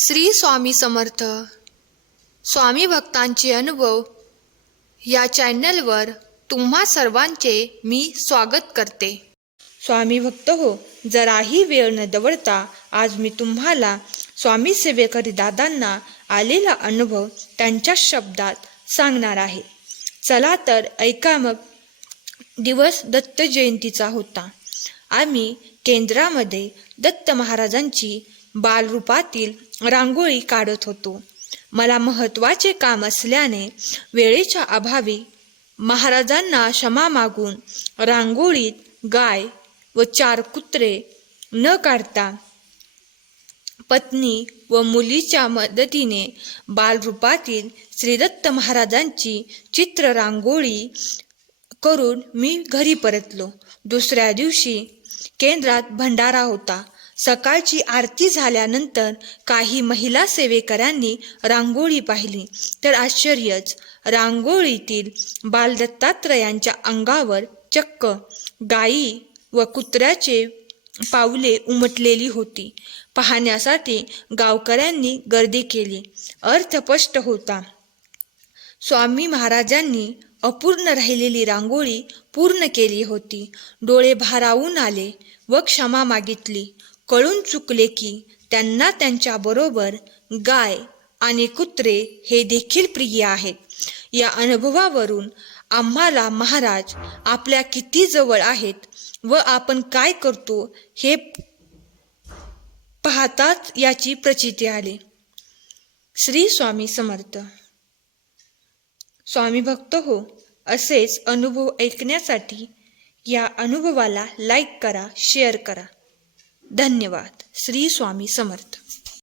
श्री स्वामी समर्थ. स्वामी भक्तांचे अनुभव या चॅनलवर तुम्हा सर्वांचे मी स्वागत करते. स्वामी भक्त हो, जराही वेळ न दवडता आज मी तुम्हाला स्वामी सेवेकरी दादांना आलेला अनुभव त्यांच्या शब्दात सांगणार आहे. चला तर ऐका मग. दिवस दत्त जयंतीचा होता. आम्ही केंद्रामध्ये दत्त महाराजांची बालरूपातील रांगोळी काढत होतो. मला महत्त्वाचे काम असल्याने वेळेच्या अभावी महाराजांना क्षमा मागून रांगोळीत गाय व 4 कुत्रे न काढता पत्नी व मुलीच्या मदतीने बालरूपातील श्रीदत्त महाराजांची चित्र रांगोळी करून मी घरी परतलो. दुसऱ्या दिवशी केंद्रात भंडारा होता. सकाळची आरती झाल्यानंतर काही महिला सेवेकऱ्यांनी रांगोळी पाहिली तर आश्चर्यच. रांगोळीतील बालदत्तात्रयांच्या अंगावर चक्क गायी व कुत्र्याचे पावले उमटलेली होती. पाहण्यासाठी गावकऱ्यांनी गर्दी केली. अर्थ स्पष्ट होता. स्वामी महाराजांनी अपूर्ण राहिलेली रांगोळी पूर्ण केली होती. डोळे भारावून आले व क्षमा मागितली. कळून चुकले की त्यांना त्यांच्याबरोबर गाय आणि कुत्रे हे देखील प्रिय आहेत. या अनुभवावरून आम्हाला महाराज आपल्या किती जवळ आहेत व आपण काय करतो हे पाहताच याची प्रचिती आली. श्री स्वामी समर्थ. स्वामी भक्त हो, असेच अनुभव ऐकण्यासाठी या अनुभवाला लाईक करा, शेअर करा. धन्यवाद. श्री स्वामी समर्थ.